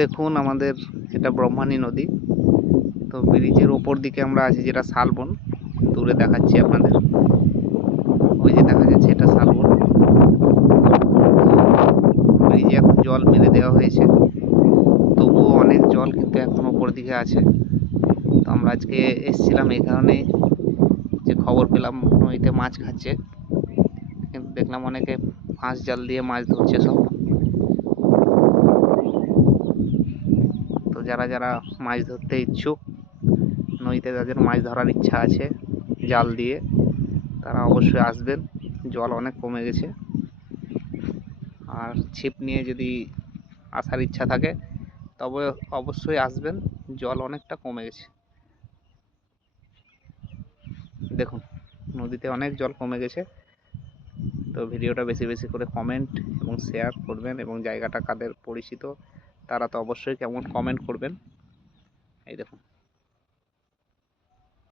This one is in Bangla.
দেখুন আমাদের এটা ব্রহ্মানী নদী। তো ব্রিজের ওপর দিকে আমরা আছি, যেটা শালবন। দূরে দেখাচ্ছি আপনাদের, ওই যে দেখা যাচ্ছে এটা শালবন। ব্রিজে এখন জল মেরে দেওয়া হয়েছে, তবুও অনেক জল কিন্তু এখন ওপর দিকে আছে। তো আমরা আজকে এসেছিলাম এই কারণে যে খবর পেলাম নদীতে মাছ খাচ্ছে, কিন্তু দেখলাম অনেকে ফাঁস জাল দিয়ে মাছ ধরছে সব। তো যারা যারা মাছ ধরতে ইচ্ছুক, নদীতে যাদের মাছ ধরার ইচ্ছা আছে জাল দিয়ে, তারা অবশ্যই আসবেন। জল অনেক কমে গেছে, আর ছিপ নিয়ে যদি আসার ইচ্ছা থাকে তবে অবশ্যই আসবেন, জল অনেকটা কমে গেছে। দেখুন নদীতে অনেক জল কমে গেছে। তো ভিডিওটা বেশি বেশি করে কমেন্ট এবং শেয়ার করবেন, এবং জায়গাটা কাদের পরিচিত তারা তো অবশ্যই কেমন কমেন্ট করবেন। এই দেখুন।